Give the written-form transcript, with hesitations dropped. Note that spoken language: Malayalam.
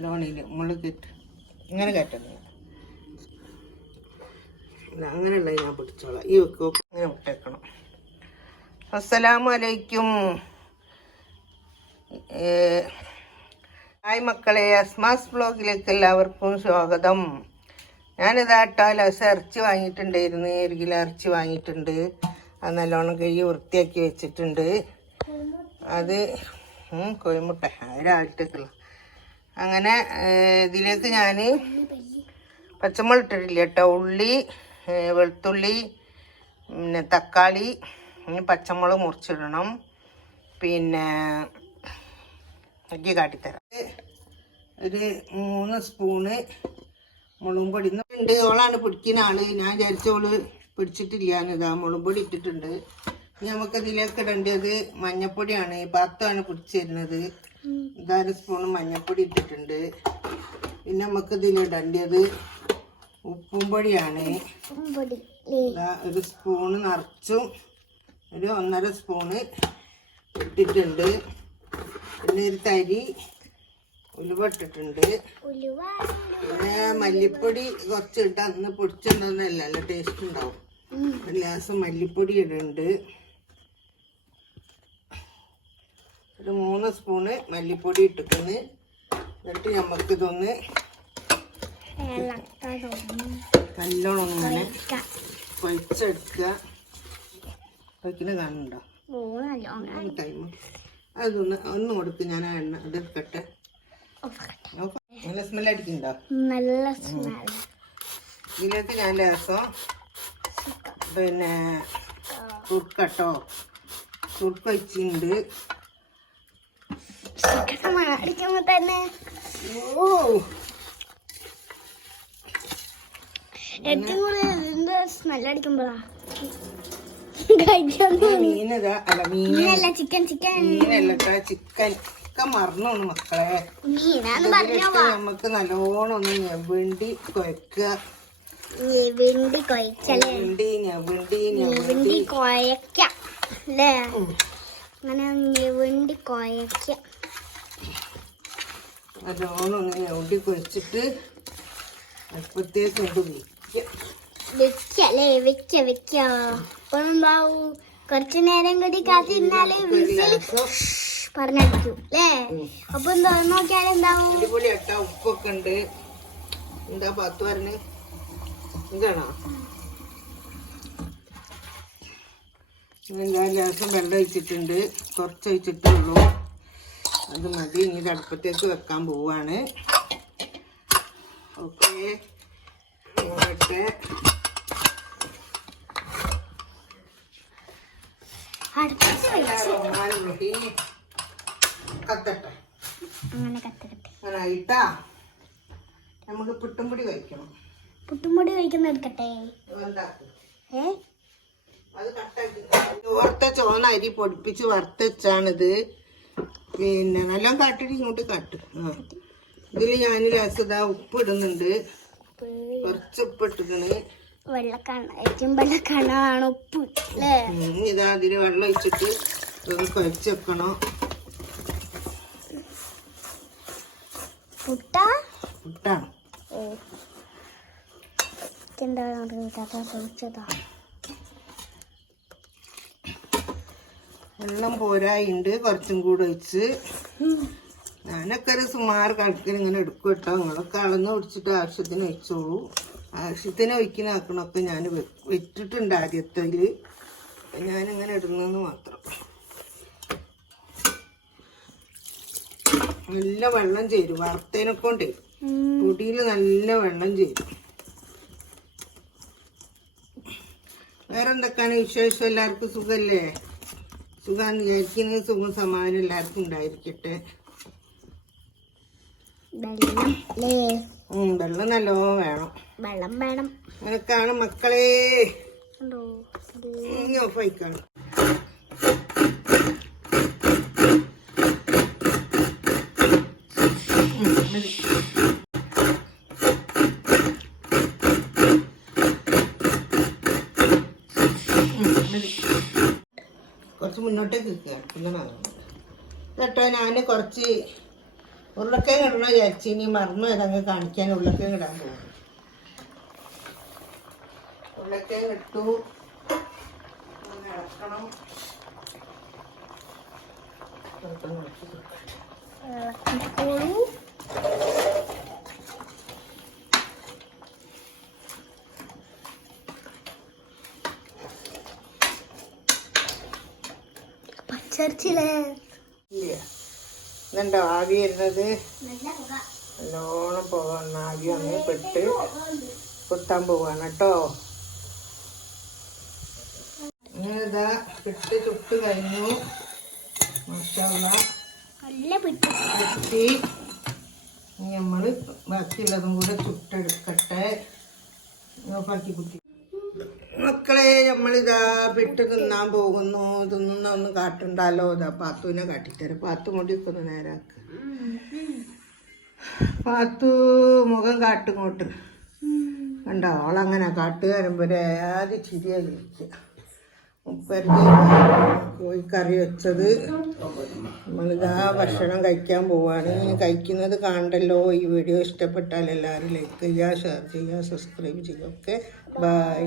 ലോണിയിൽ മുളക് ഇങ്ങനെ കയറ്റുന്നത് അങ്ങനെയുള്ള ഞാൻ പിടിച്ചോളാം. ഈ വെക്കോ ഇങ്ങനെ വിട്ടേക്കണം. അസ്സലാമു അലൈക്കും. ഹായ് മക്കളെ, അസ്മാസ് വ്ലോഗിലേക്ക് എല്ലാവർക്കും സ്വാഗതം. ഞാനിതാട്ടോ ഇറച്ചി വാങ്ങിയിട്ടുണ്ടായിരുന്നു. 1 കിലോ ഇറച്ചി വാങ്ങിയിട്ടുണ്ട്. അത് നല്ലോണം കഴുകി വൃത്തിയാക്കി വെച്ചിട്ടുണ്ട്. അത് കോഴിമുട്ട രാവിലത്തേക്കുള്ള. അങ്ങനെ ഇതിലേക്ക് ഞാൻ പച്ചമുളക് ഇട്ടിട്ടില്ല കേട്ടോ. ഉള്ളി, വെളുത്തുള്ളി, പിന്നെ തക്കാളി, പച്ചമുളക് മുറിച്ചിടണം. പിന്നെ എനിക്ക് കാട്ടിത്തരാം. ഒരു 3 സ്പൂണ് മുളകും പൊടി ഉണ്ട്. ഓളാണ് പിടിക്കുന്ന ആള്. ഞാൻ വിചാരിച്ചോള് പിടിച്ചിട്ടില്ല. ഇതാ മുളകും പൊടി ഇട്ടിട്ടുണ്ട്. ഇനി നമുക്കതിലേക്ക് ഇടേണ്ടത് മഞ്ഞപ്പൊടിയാണ്. ഈ പാത്രമാണ് പിടിച്ചു തരുന്നത്. ഇതാ 1 സ്പൂണ് മഞ്ഞപ്പൊടി ഇട്ടിട്ടുണ്ട്. പിന്നെ നമുക്കിതിലിടേണ്ടത് ഉപ്പും പൊടിയാണ്. 1 സ്പൂണ് നിറച്ചും ഒരു 1.5 സ്പൂണ് ഇട്ടിട്ടുണ്ട്. പിന്നെ ഒരു തരി ഉലുവ ഇട്ടിട്ടുണ്ട്. പിന്നെ മല്ലിപ്പൊടി കുറച്ച് ഇട്ടാൽ അന്ന് പൊടിച്ചിടുന്നതല്ല, നല്ല ടേസ്റ്റ് ഉണ്ടാവും. ഒരു ഗ്ലാസ് മല്ലിപ്പൊടി ഇടുന്നുണ്ട്. ഒരു 3 സ്പൂണ് മല്ലിപ്പൊടി ഇട്ടിട്ട് എന്നിട്ട് നമുക്കിതൊന്ന് നല്ലോണം ഇങ്ങനെ പൊരിച്ചെടുക്കുക. പൊരിക്കുന്നത് കാണുന്നുണ്ടോ? ടൈം ഒന്ന് കൊടുക്ക്. ഞാൻ ആ എണ്ണ അതെടുക്കട്ടെ. നല്ല സ്മെല്ലടിക്കുന്നുണ്ടോ? നല്ല സ്മെൽ. ഇതിലേക്ക് ഞാൻ ലേസം പിന്നെ സുർക്കട്ടോ സുർക്ക വെച്ചിട്ടുണ്ട്. തന്നെ ഏറ്റവും കൂടുതൽ സ്മെല്ലടിക്കുമ്പോഴാ മീനതാ. അല്ല മീനല്ല, ചിക്കൻ മീനല്ലട്ടാ, ചിക്കൻ മറന്നോണ് മക്കളെ. നമുക്ക് നല്ലോണം ഒന്ന് ഞെവിണ്ടി കുഴക്കുക. ഞെവിണ്ടി കുഴക്കല്ലേ? ഞെവിണ്ടി കുഴക്കാം അല്ലേ? അങ്ങനെ ഞെവിണ്ടി കുഴക്കാം. നല്ലോണം ഒന്ന് ഞെവിണ്ടി കുഴച്ചിട്ട് അടുപ്പത്തേക്ക് കൊണ്ട് വെക്കല്ലേ? വെക്കുണ്ടാവൂ. കുറച്ചു നേരം കൂടി കാത്തിരുന്നാല് പറഞ്ഞടിക്കും അല്ലേ? അപ്പൊ എന്താ നോക്കിയാൽ എന്താവും? അടിപൊളി അട്ടാ. ഉപ്പൊക്കെ ഉണ്ട്. എന്താ പത്ത് പറഞ്ഞ് ഇതാണോ? ഞാൻ ലേശം വെള്ളം ഒഴിച്ചിട്ടുണ്ട്. കുറച്ച് ഒഴിച്ചിട്ടേ ഉള്ളൂ. അത് മതി. ഇനി ഇത് അടുപ്പത്തേക്ക് വെക്കാൻ പോവാണ്. ഓക്കെ, അങ്ങനെ ആയിട്ടാ നമുക്ക് പുട്ടുംപൊടി കഴിക്കണം. പുട്ടുംപൊടി കഴിക്കുന്ന എടുക്കട്ടെ. അത് കട്ടാക്കി ഓർത്ത ചോന്ന അരി പൊടിപ്പിച്ച് വറുത്തച്ചാണിത്. പിന്നെ നല്ല കാട്ടിട്ട് ഇങ്ങോട്ട് കാട്ട്. ഇതിൽ ഞാൻ രസത ഉപ്പ് ഇടുന്നുണ്ട്. കുറച്ച് ഉപ്പ് ഇട്ടിക്കണ്. വെള്ളക്കണ്ണാണ് ഉപ്പ് അല്ലേ? ഇതാ അതില് വെള്ളം ഒഴിച്ചിട്ട് ഇതൊന്ന് കുഴച്ച് വെക്കണം. പുട്ടാണ്. വെള്ളം പോരായിണ്ട്. കുറച്ചും കൂടെ ഒഴിച്ച് ഞാനൊക്കെ ഒരു സുമാറ് കണക്കിന് ഇങ്ങനെ എടുക്കും കേട്ടോ. നിങ്ങളൊക്കെ അളന്ന് പിടിച്ചിട്ട് ആവശ്യത്തിന് ഒഴിച്ചോളൂ. ആവശ്യത്തിന് ഒഴിക്കുന്ന ആക്കണമൊക്കെ ഞാൻ വെച്ചിട്ടുണ്ട് ആദ്യത്തിൽ. ഞാനിങ്ങനെ ഇടുന്നെന്ന് മാത്രം. നല്ല വെള്ളം ചേരും. വറുത്തേനെ കൊണ്ടേ പൊടിയിൽ നല്ല വെള്ളം ചേരും. വേറെ എന്തൊക്കെയാണ് വിശേഷം? എല്ലാവർക്കും സുഖല്ലേ? സുഖാന്ന് വിചാരിക്കുന്നത്. സുഖം സമാധാനം എല്ലാവർക്കും ഉണ്ടായിരിക്കട്ടെ. വെള്ളം നല്ലോണം വേണം. വെള്ളം വേണം. അങ്ങനെയൊക്കെയാണ് മക്കളെ. ഓഫായിക്കാണ്. കുറച്ച് മുന്നോട്ടേക്ക് നിൽക്കുക. പിന്നെ കേട്ടോ, ഞാൻ കുറച്ച് ഉരുളക്കിഴങ്ങ് ഇടണ വിചാരിച്ച് ഇനി മറന്നു ഏതങ്ങ് കാണിക്കാൻ ഉരുളക്കിഴങ്ങ് ഇടാൻ പോകും. ഉരുളക്കിഴങ്ങ് ഇട്ടു, ഇളക്കണം. പച്ചരിച്ചില്ലേ ഇല്ല, ഇതുണ്ടോ ആവി വരുന്നത്? നല്ലോണം പോവാണ്. ആവി വന്ന് പെട്ട് കുത്താൻ പോവാണ് കേട്ടോ. ഇതാ പെട്ട് ചുട്ട് കഴിഞ്ഞു. മാഷാഅല്ലാഹ് നല്ല പിട്ടി. ഇനി നമ്മൾ ബാക്കിയുള്ളതും കൂടെ ചുട്ടെടുക്കട്ടെ. പാക്കി കുത്തി മക്കളെ, നമ്മളിതാ പിട്ട് തിന്നാൻ പോകുന്നു. തിന്നുന്ന ഒന്ന് കാട്ടുണ്ടല്ലോ. ഇതാ പാത്തുവിനെ കാട്ടിത്തരാം. പാത്തു മുടിയൊക്കെ ഒന്ന് നേരാക്ക്. പാത്തു മുഖം കാട്ടുങ്ങോട്ട് കണ്ടോ? അവളങ്ങനെ കാട്ടുകാരൻ പോലെ ആദ്യം ചിരിയായിരിക്കുക. മുപ്പരുടെ കോഴിക്കറി വെച്ചത്. നമ്മളിതാ ഭക്ഷണം കഴിക്കാൻ പോവാണ്. കഴിക്കുന്നത് കാണണ്ടല്ലോ. ഈ വീഡിയോ ഇഷ്ടപ്പെട്ടാൽ എല്ലാവരും ലൈക്ക് ചെയ്യുക, ഷെയർ ചെയ്യുക, സബ്സ്ക്രൈബ് ചെയ്യുക. Okay, by.